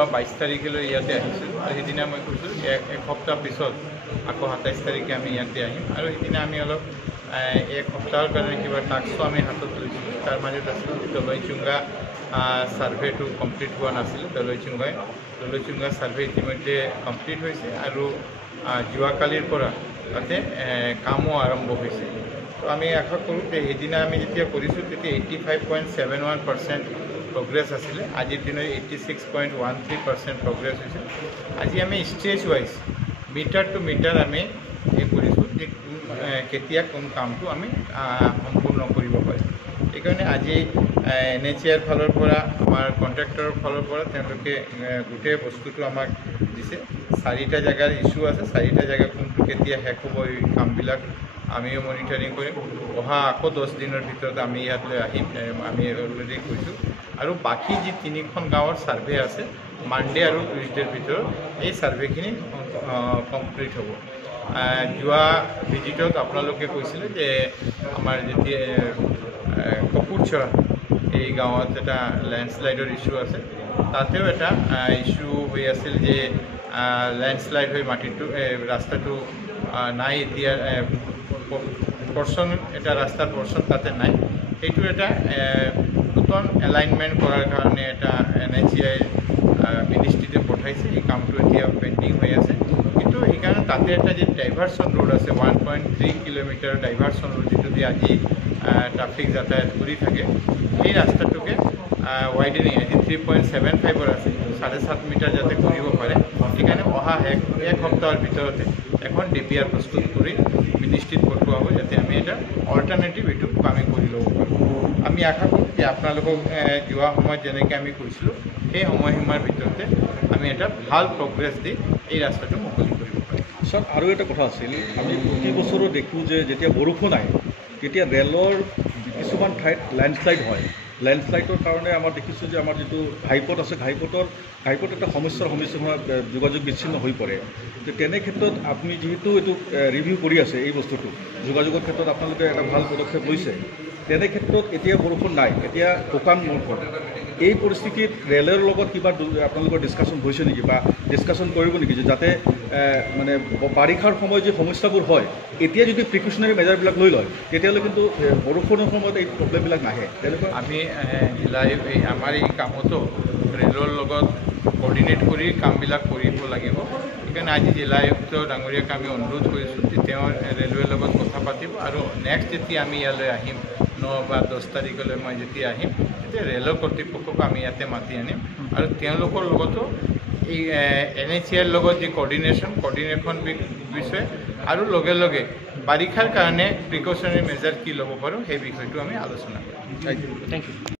যোৱা 22 তাৰিখলৈ ইয়াতে আহিছিলোঁ আৰু সেইদিনা মই কৈছোঁ এক সপ্তাহ পিছত আকৌ 27 তাৰিখে আমি ইয়াতে আহিম আৰু সেইদিনা আমি অলপ এক সপ্তাহৰ কাৰণে কিবা টাস্কো আমি হাতত লৈছিলোঁ। তাৰ মাজত আছিল দলৈচুংগা ছাৰ্ভেটো কমপ্লিট হোৱা নাছিল। দলৈচুংগা ছাৰ্ভে ইতিমধ্যে কমপ্লিট হৈছে আৰু যোৱাকালিৰ পৰা তাতে কামো আৰম্ভ হৈছে। তো আমি আশা কৰোঁ যে সেইদিনা আমি যেতিয়া কৰিছোঁ তেতিয়া 85.71% প্ৰগ্ৰেছ আছিলে। আজিৰ দিনত 86.13% প্ৰগ্ৰেছ হৈছে। আজি আমি stage wise metre to metre আমি কৰিছোঁ যে কেতিয়া কোন কামটো আমি সম্পূৰ্ণ কৰিব পাৰিম। সেইকাৰণে আজি NHAIৰ ফালৰ পৰা আমাৰ কণ্ট্ৰেক্টৰৰ ফালৰ পৰা তেওঁলোকে গোটেই বস্তুটো আমাক দিছে। 4টা জেগাৰ ইছ্যু আছে, 4টা জেগা কোনটো কেতিয়া শেষ হ'ব এই কামবিলাক আমিও মনিটৰিং কৰিম। অহা আকৌ 10 দিনৰ ভিতৰত আমি ইয়ালৈ আহিম, আমি অলৰেডি কৈছোঁ। আৰু বাকী যি 3খন গাঁৱৰ ছাৰ্ভে আছে মানডে আৰু টুইজডেৰ ভিতৰত এই ছাৰ্ভেখিনি কমপ্লিট হ'ব। যোৱা ভিজিটত আপোনালোকে কৈছিলে যে আমাৰ যেতিয়া কপুৰচৰা এই গাঁৱত এটা লেণ্ডশ্লাইডৰ ইছ্যু আছে, তাতেও এটা ইছ্যু হৈ আছিল যে লেণ্ডশ্লাইড হৈ মাটিটো ৰাস্তাটো নাই, এতিয়া পৰ্চন এটা ৰাস্তাৰ পৰ্চন তাতে নাই। সেইটো এটা নতুন এলাইনমেণ্ট কৰাৰ কাৰণে এটা NHAI মিনিষ্ট্ৰীতে পঠাইছে। এই কামটো এতিয়া পেণ্ডিং হৈ আছে, কিন্তু সেইকাৰণে তাতে এটা যি ডাইভাৰ্চন ৰোড আছে 1.3 কিলোমিটাৰ ডাইভাৰ্চন ৰোড, যিটো দি আজি ট্ৰাফিক যাতায়াত কৰি থাকে, সেই ৰাস্তাটোকে ৱাইডেনিং আজি 3.75 আছে, 7.5 মিটাৰ যাতে কৰিব পাৰে। সেইকাৰণে অহা এক সপ্তাহৰ ভিতৰতে এখন DPR প্ৰস্তুত কৰি মিনিষ্ট্ৰীত পঠোৱা হ'ব, যাতে আমি এটা অল্টাৰনেটিভ এইটো আমি কৰি ল'ব পাৰোঁ। আমি আশা কৰোঁ যে আপোনালোকক যোৱা সময়ত যেনেকৈ আমি কৈছিলোঁ সেই সময়সীমাৰ ভিতৰতে আমি এটা ভাল প্ৰগ্ৰেছ দি এই ৰাস্তাটো মুকলি কৰিব পাৰিম। ছাৰ, আৰু এটা কথা আছিল, আমি প্ৰতি বছৰো দেখোঁ যে যেতিয়া বৰষুণ আহে তেতিয়া ৰেলৰ কিছুমান ঠাইত লেণ্ডশ্লাইড হয়। লেণ্ডশ্লাইডৰ কাৰণে আমাৰ দেখিছোঁ যে আমাৰ যিটো ঘাইপথ আছে, ঘাইপথ এটা সমস্যাৰ সন্মুখীন যোগাযোগ বিচ্ছিন্ন হৈ পৰে। তো তেনে ক্ষেত্ৰত আপুনি যিহেতু এইটো ৰিভিউ কৰি আছে এই বস্তুটো, যোগাযোগৰ ক্ষেত্ৰত আপোনালোকে এটা ভাল পদক্ষেপ লৈছে। তেনে ক্ষেত্ৰত এতিয়া বৰষুণ নাই, এতিয়া শুকান বৰষুণ, এই পৰিস্থিতিত ৰেলৰ লগত কিবা আপোনালোকৰ ডিছকাশ্যন হৈছে নেকি বা ডিছকাশ্যন কৰিব নেকি, যে যাতে মানে বাৰিষাৰ সময়ত যি সমস্যাবোৰ হয় এতিয়া যদি প্ৰিকশ্যনাৰী মেজাৰবিলাক লৈ লয় তেতিয়াহ'লে কিন্তু বৰষুণৰ সময়ত এই প্ৰব্লেমবিলাক নাহে। তেনেকুৱা আমি আমাৰ এই কামতো ৰেলৰ লগত কোঅৰ্ডিনেট কৰি কামবিলাক কৰিব লাগিব। সেইকাৰণে আজি জিলা আয়ুক্ত ডাঙৰীয়াক আমি অনুৰোধ কৰিছোঁ যে তেওঁ ৰেলৱেৰ লগত কথা পাতিব আৰু নেক্সট যেতিয়া আমি ইয়ালৈ আহিম 9 বা 10 তাৰিখলৈ মই যেতিয়া আহিম তেতিয়া ৰেলৰ কৰ্তৃপক্ষক আমি ইয়াতে মাতি আনিম আৰু তেওঁলোকৰ লগতো এই NHAIৰ লগত যি কোঅৰ্ডিনেশ্যন বিষয়ে আৰু লগে লগে বাৰিষাৰ কাৰণে প্ৰিকশ্যনাৰী মেজাৰ কি ল'ব পাৰোঁ সেই বিষয়টো আমি আলোচনা কৰিম। Thank U.